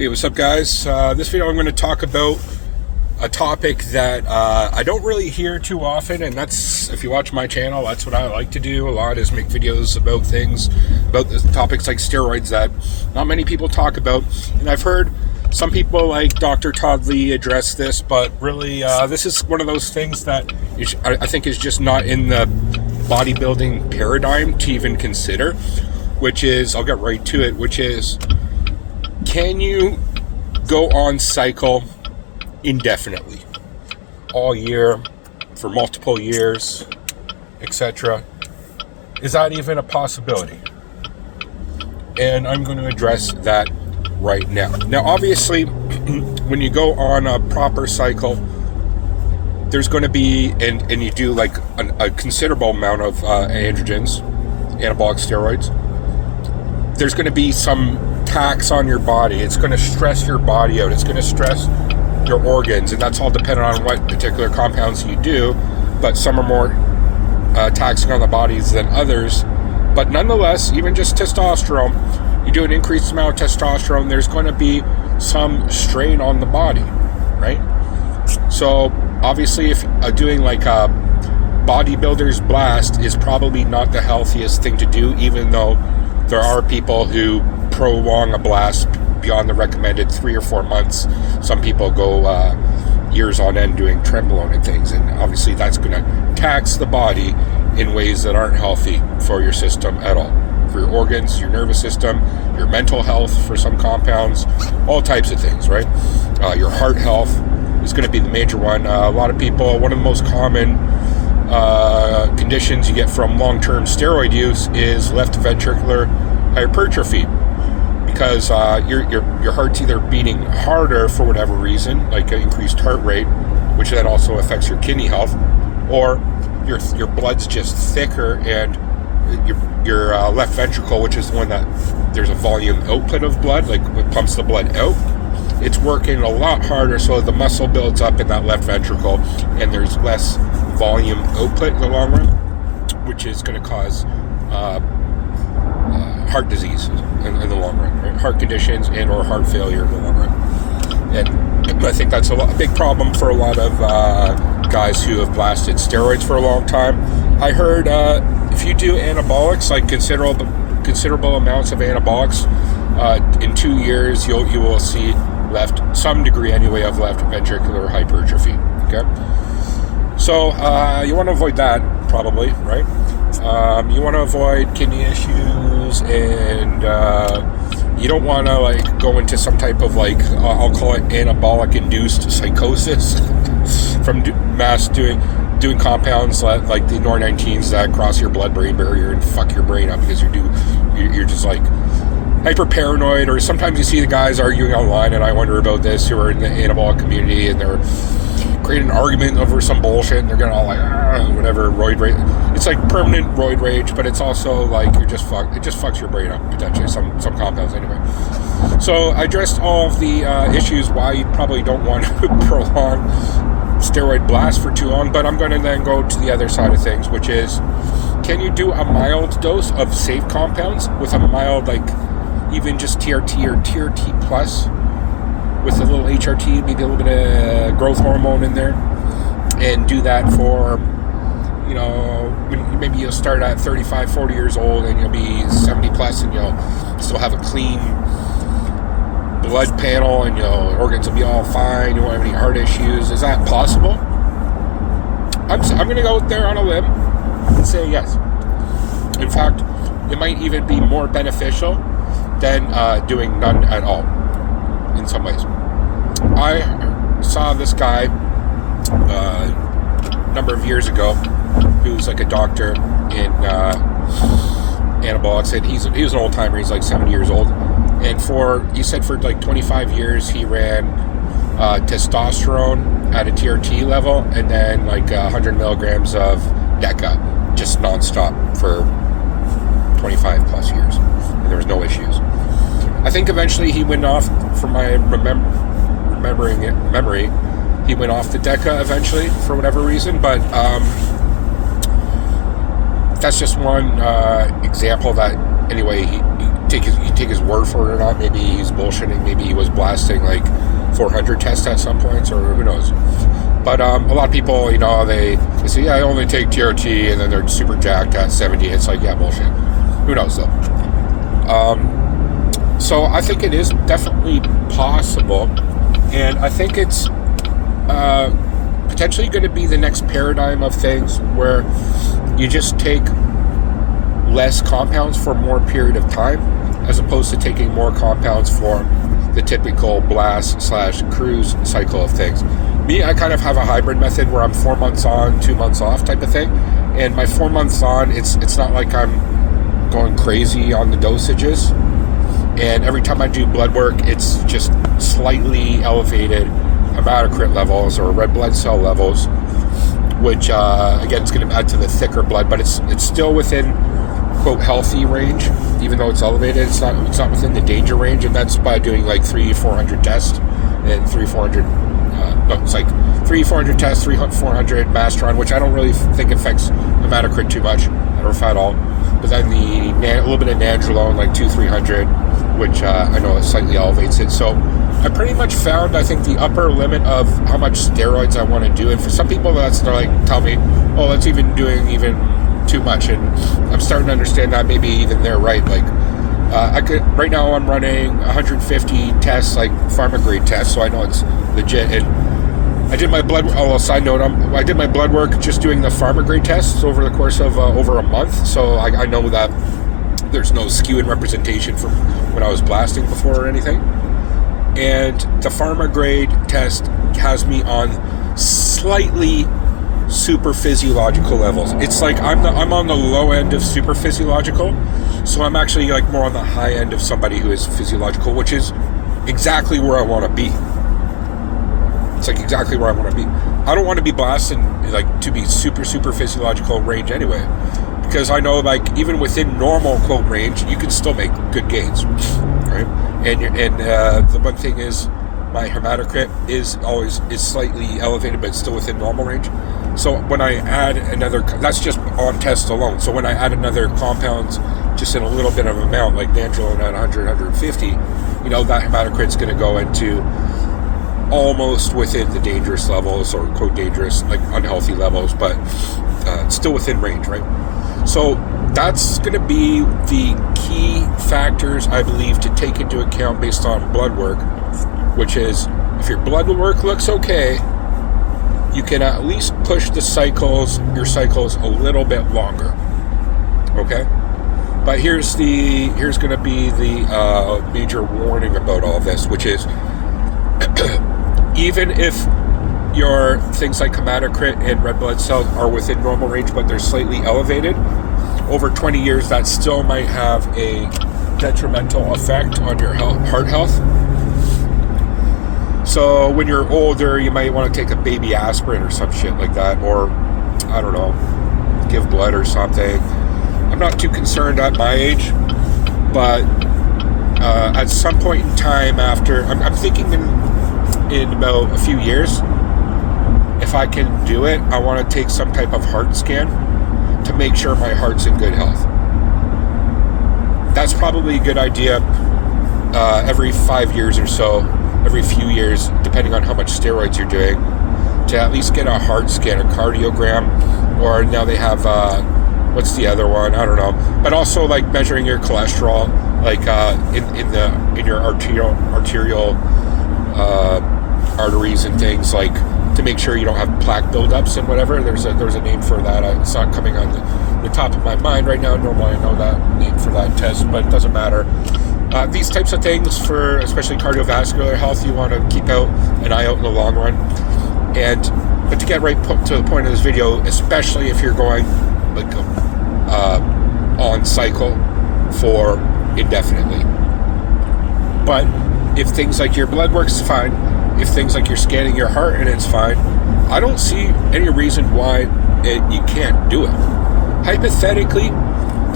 Hey, what's up, guys? This video I'm going to talk about a topic that I don't really hear too often, and that's, if you watch my channel, that's what I like to do a lot, is make videos about things, about the topics like steroids that not many people talk about. And I've heard some people like Dr. Todd Lee address this, but really this is one of those things that I think is just not in the bodybuilding paradigm to even consider, which is, I'll get right to it, which is, can you go on cycle indefinitely, all year, for multiple years, etc.? Is that even a possibility? And I'm going to address that right now. Now, obviously, when you go on a proper cycle, there's going to be, and you do like a considerable amount of androgens, anabolic steroids, there's going to be some tax on your body. It's going to stress your body out. It's going to stress your organs, and that's all dependent on what particular compounds you do, but some are more taxing on the bodies than others. But nonetheless, even just testosterone, you do an increased amount of testosterone, there's going to be some strain on the body, right? So obviously, if doing like a bodybuilder's blast is probably not the healthiest thing to do, even though there are people who prolong a blast beyond the recommended 3 or 4 months. Some people go years on end doing trenbolone and things, and obviously that's going to tax the body in ways that aren't healthy for your system at all, for your organs, your nervous system, your mental health for some compounds, all types of things, right? Your heart health is going to be the major one. A lot of people, one of the most common conditions you get from long-term steroid use is left ventricular hypertrophy, because your heart's either beating harder for whatever reason, like an increased heart rate, which then also affects your kidney health, or your blood's just thicker, and your left ventricle, which is the one that there's a volume output of blood, like it pumps the blood out, it's working a lot harder, so the muscle builds up in that left ventricle, and there's less volume output in the long run, which is going to cause heart disease in the long run, right? Heart conditions and or heart failure in the long run. And I think that's a big problem for a lot of guys who have blasted steroids for a long time. I heard if you do anabolics, like considerable amounts of anabolics, in 2 years you will see some degree anyway of left ventricular hypertrophy. Okay, so you want to avoid that, probably, right? You want to avoid kidney issues, and you don't want to like go into some type of like I'll call it anabolic induced psychosis from doing compounds like the Nor-19s that cross your blood-brain barrier and fuck your brain up because you're just like hyper paranoid. Or sometimes you see the guys arguing online, and I wonder about this, who are in the anabolic community, and they're creating an argument over some bullshit, and they're getting all like whatever, roid rage. It's like permanent roid rage, but it's also like you're just fucked. It just fucks your brain up potentially. Some compounds anyway. So I addressed all of the issues why you probably don't want to prolong steroid blast for too long, but I'm going to then go to the other side of things, which is, can you do a mild dose of safe compounds with a mild, like even just TRT or TRT plus, with a little HRT, maybe a little bit of growth hormone in there, and do that for, maybe you'll start at 35, 40 years old, and you'll be 70 plus, and you'll still have a clean blood panel, and your organs will be all fine, you won't have any heart issues. Is that possible? I'm going to go out there on a limb and say yes. In fact, it might even be more beneficial than doing none at all, in some ways. I saw this guy a number of years ago who was like a doctor in anabolics, and he was an old timer. He's like 70 years old, and he said for like 25 years he ran testosterone at a TRT level, and then like 100 milligrams of DECA just nonstop for 25 plus years, and there was no issues. I think eventually he went off, from my memory, he went off the DECA eventually for whatever reason, but that's just one example that, anyway, you take his word for it or not. Maybe he's bullshitting. Maybe he was blasting like 400 tests at some points, or who knows. But a lot of people, they say, yeah, I only take TRT, and then they're super jacked at 70. It's like, yeah, bullshit. Who knows, though? So I think it is definitely possible, and I think it's potentially going to be the next paradigm of things where you just take less compounds for more period of time, as opposed to taking more compounds for the typical blast/cruise cycle of things. Me, I kind of have a hybrid method where I'm 4 months on, 2 months off type of thing. And my 4 months on, it's not like I'm going crazy on the dosages. And every time I do blood work, it's just slightly elevated hematocrit levels or red blood cell levels, which again, it's going to add to the thicker blood, but it's still within, quote, healthy range. Even though it's elevated, it's not within the danger range, and that's by doing like 300-400 tests and 300-400. It's like 300-400 tests, 300-400 Mastron, which I don't really think affects hematocrit too much. I don't know if at all. But then a little bit of nandrolone, like 200-300, which I know it slightly elevates it. So I pretty much found, I think, the upper limit of how much steroids I want to do. And for some people, they're like, tell me, oh, that's even doing too much. And I'm starting to understand that maybe even they're right. Like, right now I'm running 150 tests, like pharma grade tests, so I know it's legit. And I did my blood. Oh, side note, I did my blood work just doing the pharma grade tests over the course of over a month, so I know that there's no skew in representation from when I was blasting before or anything. And the pharma grade test has me on slightly super physiological levels. It's like I'm on the low end of super physiological, so I'm actually like more on the high end of somebody who is physiological, which is exactly where I want to be. It's like exactly where I want to be. I don't want to be blasting like to be super physiological range anyway, because I know like even within normal quote range, you can still make good gains, right? And the one thing is, my hematocrit is slightly elevated, but it's still within normal range. So when I add another, that's just on test alone. So when I add another compounds, just in a little bit of amount, like nandrolone at 100, 150, that hematocrit's going to go into almost within the dangerous levels, or quote dangerous, like unhealthy levels, but it's still within range, right? So that's going to be the key factors, I believe, to take into account based on blood work, which is if your blood work looks okay, you can at least push your cycles a little bit longer, okay? But here's going to be the major warning about all this, which is even if your things like hematocrit and red blood cells are within normal range, but they're slightly elevated, over 20 years, that still might have a detrimental effect on your heart health. So when you're older, you might want to take a baby aspirin or some shit like that, or, I don't know, give blood or something. I'm not too concerned at my age, but at some point in time after, I'm thinking in about a few years, if I can do it, I want to take some type of heart scan to make sure my heart's in good health. That's probably a good idea every 5 years or so, every few years, depending on how much steroids you're doing, to at least get a heart scan, a cardiogram, or now they have, what's the other one? I don't know. But also like measuring your cholesterol, like in your arterial arteries and things, like to make sure you don't have plaque buildups and whatever. There's a name for that. It's not coming on the top of my mind right now. Normally I know that name for that test, but it doesn't matter. These types of things, for especially cardiovascular health, you want to keep an eye out in the long run. But to get right to the point of this video, especially if you're going like on cycle for indefinitely. But if things like your blood work's fine, if things like you're scanning your heart and it's fine, I don't see any reason why you can't do it. Hypothetically,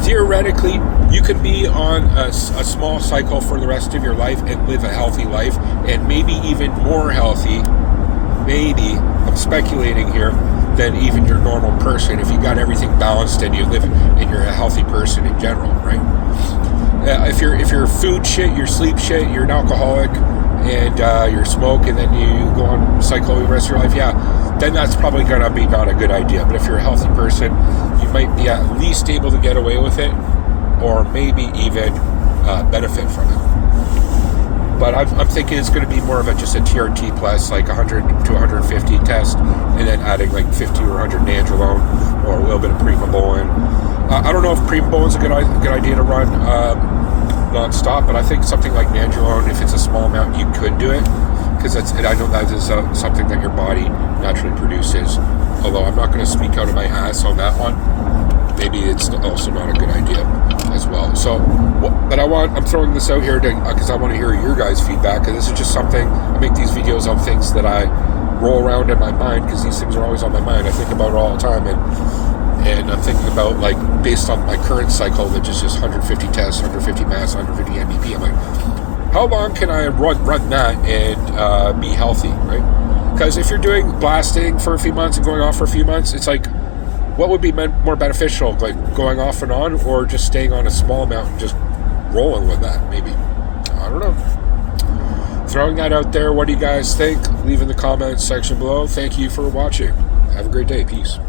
theoretically, you could be on a small cycle for the rest of your life and live a healthy life, and maybe even more healthy, maybe, I'm speculating here, than even your normal person if you got everything balanced and you live and you're a healthy person in general, right? if you're food shit, you're sleep shit, you're an alcoholic, and you're smoke, and then you go on cycle the rest of your life, then that's probably gonna be not a good idea. But if you're a healthy person, you might be at least able to get away with it, or maybe even benefit from it. But I'm thinking it's going to be more of just a TRT plus, like 100 to 150 test, and then adding like 50 or 100 nandrolone or a little bit of primobolan. I don't know if primobolan's a good idea to run non-stop, but I think something like nandrolone, if it's a small amount, you could do it, because I know that is something that your body naturally produces. Although I'm not going to speak out of my ass on that one. Maybe it's also not a good idea as well. So, but I'm throwing this out here because I want to hear your guys' feedback. And this is just something, I make these videos on things that I roll around in my mind, because these things are always on my mind. I think about it all the time, and I'm thinking about, like, based on my current cycle, which is just 150 tests, 150 mass, 150 NBP. I'm like, how long can I run that and be healthy, right? Because if you're doing blasting for a few months and going off for a few months, it's like, what would be more beneficial, like going off and on, or just staying on a small amount and just rolling with that, maybe? I don't know. Throwing that out there. What do you guys think? Leave in the comments section below. Thank you for watching. Have a great day. Peace.